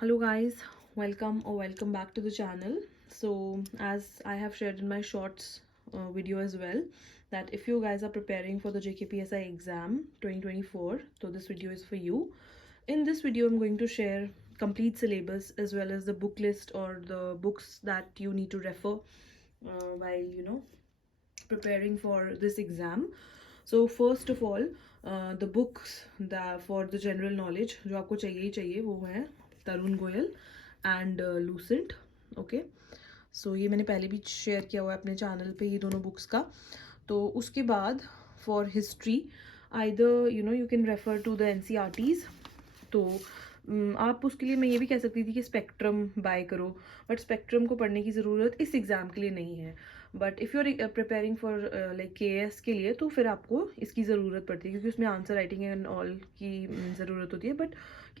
Hello guys, welcome back to the channel. So as I have shared in my shorts video as well, that if you guys are preparing for the JKPSI exam 2024, so this video is for you. In this video I'm going to share complete syllabus as well as the book list or the books that you need to refer while preparing for this exam. So first of all, the books that for the general knowledge जो आपको चाहिए ही चाहिए वो है तरुण Goyal and Lucent. Okay, सो ये मैंने पहले भी शेयर किया हुआ है अपने चैनल पे ये दोनों बुक्स का. तो उसके बाद for history either you can refer to the NCERTs. तो आप उसके लिए मैं ये भी कह सकती थी कि स्पेक्ट्रम बाय करो, बट स्पेक्ट्रम को पढ़ने की ज़रूरत इस एग्ज़ाम के लिए नहीं है. But if you are preparing for like KS के लिए तो फिर आपको इसकी ज़रूरत पड़ती है क्योंकि उसमें आंसर राइटिंग एंड ऑल की ज़रूरत होती है. बट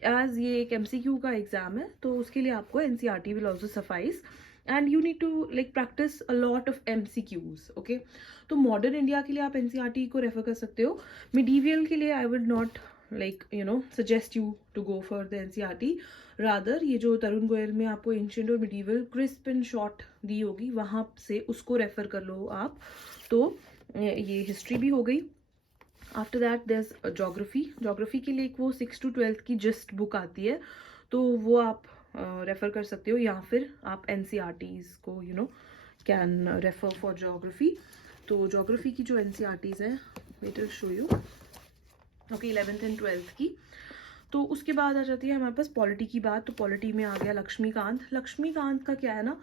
एज ये एक MCQ का एग्ज़ाम है तो उसके लिए आपको NCERT will also suffice and you need to like practice a lot of MCQs. Okay, तो मॉडर्न इंडिया के लिए आप NCERT को रेफर कर सकते हो. मिडीवियल के लिए I would not suggest you to go for the NCERT. Rather ये जो तरुण गोयल में आपको एंशिएंट और मिडीवल क्रिस्प एंड शॉर्ट दी होगी वहाँ से उसको रेफर कर लो आप. तो ये हिस्ट्री भी हो गई. आफ्टर दैट देयर्स जोग्राफी के लिए एक वो 6 to 12 की जस्ट बुक आती है तो वो आप रेफर कर सकते हो, या फिर आप NCERTs को कैन रेफर फॉर जोग्राफी. तो जोग्राफी की जो NCERTs हैं weight will show you. Okay, 11th and 12th की. तो उसके बाद आ जाती है हमारे पास पॉलिटी की बात. तो पॉलिटी में आ गया लक्ष्मीकांत का क्या है ना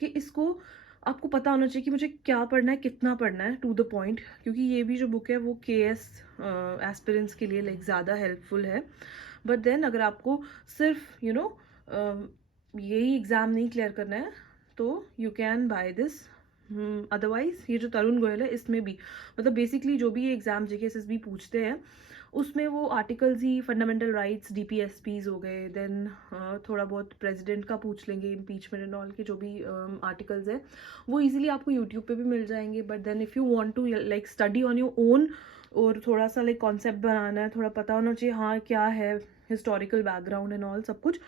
कि इसको आपको पता होना चाहिए कि मुझे क्या पढ़ना है, कितना पढ़ना है, टू द पॉइंट. क्योंकि ये भी जो बुक है वो KS एस्पिरेंट्स के लिए लाइक ज़्यादा हेल्पफुल है. बट देन अगर आपको सिर्फ यही एग्ज़ाम नहीं क्लियर करना है तो you can by this. Otherwise ये जो तरुण गोयल है इसमें भी मतलब बेसिकली जो भी ये एग्ज़ाम JKSSB पूछते हैं उसमें वो आर्टिकल्स ही फंडामेंटल राइट्स DPSPs हो गए, देन थोड़ा बहुत प्रेसिडेंट का पूछ लेंगे, इम्पीचमेंट एंड ऑल के जो भी आर्टिकल्स हैं वो इजीली आपको यूट्यूब पे भी मिल जाएंगे. But then if you want to like study on your own और थोड़ा सा लाइक कॉन्सेप्ट बनाना है, थोड़ा पता होना चाहिए हाँ क्या है हिस्टोरिकल बैकग्राउंड एंड ऑल सब कुछ,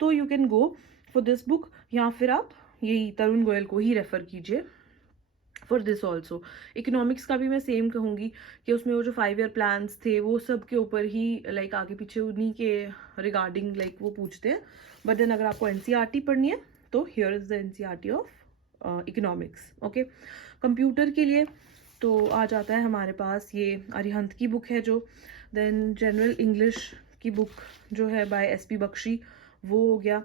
तो you can go for this book. या फिर आप यही तरुण गोयल को ही रेफ़र कीजिए फॉर दिस ऑल्सो. इकोनॉमिक्स का भी मैं सेम कहूँगी कि उसमें वो जो 5 year प्लान्स थे वो सब के ऊपर ही लाइक आगे पीछे उन्हीं के रिगार्डिंग लाइक वो पूछते हैं. बट देन अगर आपको NCERT पढ़नी है तो here is the NCERT of economics. Okay, computer के लिए तो आ जाता है हमारे पास ये अरिहंत की बुक है जो. देन जनरल इंग्लिश की बुक जो है बाय SP बख्शी वो हो गया.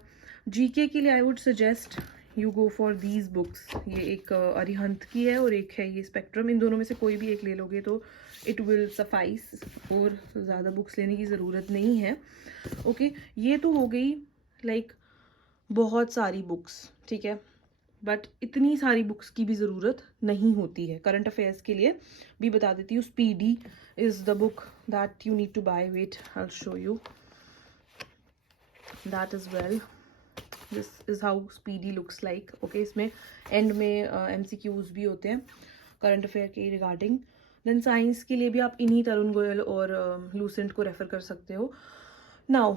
GK के लिए I would suggest you go for these books. ये एक अरिहंत की है और एक है ये स्पेक्ट्रम. इन दोनों में से कोई भी एक ले लोगे तो इट विल सफाइस, और ज़्यादा बुक्स लेने की ज़रूरत नहीं है. ओके, ये तो हो गई लाइक बहुत सारी बुक्स, ठीक है. बट इतनी सारी बुक्स की भी ज़रूरत नहीं होती है. करंट अफेयर्स के लिए भी बता देती हूँ. Speedy is the book that you need to buy. Wait I will show you that is well. This is how speedy looks like. Okay, इसमें एंड में MCQs भी होते हैं करंट अफेयर के रिगार्डिंग. देन साइंस के लिए भी आप इन्हीं तरुण गोयल और लूसेंट को रेफर कर सकते हो. Now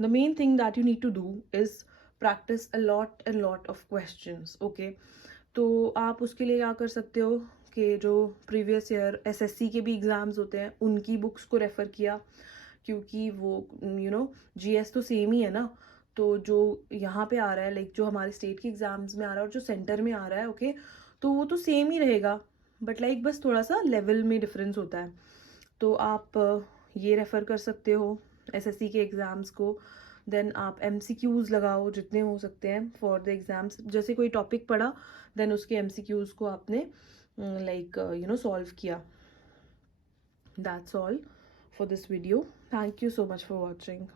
the main thing that you need to do is practice a lot and lot of questions. Okay, तो आप उसके लिए क्या कर सकते हो कि जो प्रीवियस ईयर SSC के भी एग्ज़ाम्स होते हैं उनकी बुक्स को रेफ़र किया, क्योंकि वो GS तो सेम ही है ना. तो जो यहाँ पे आ रहा है लाइक जो हमारे स्टेट के एग्ज़ाम्स में आ रहा है और जो सेंटर में आ रहा है, ओके, तो वो तो सेम ही रहेगा. बट लाइक बस थोड़ा सा लेवल में डिफरेंस होता है. तो आप ये रेफ़र कर सकते हो SSC के एग्ज़ाम्स को. देन आप MCQs लगाओ जितने हो सकते हैं फॉर द एग्ज़ाम्स. जैसे कोई टॉपिक पढ़ा देन उसके MCQs को आपने लाइक सॉल्व किया. That's all for this video. Thank you so much for watching.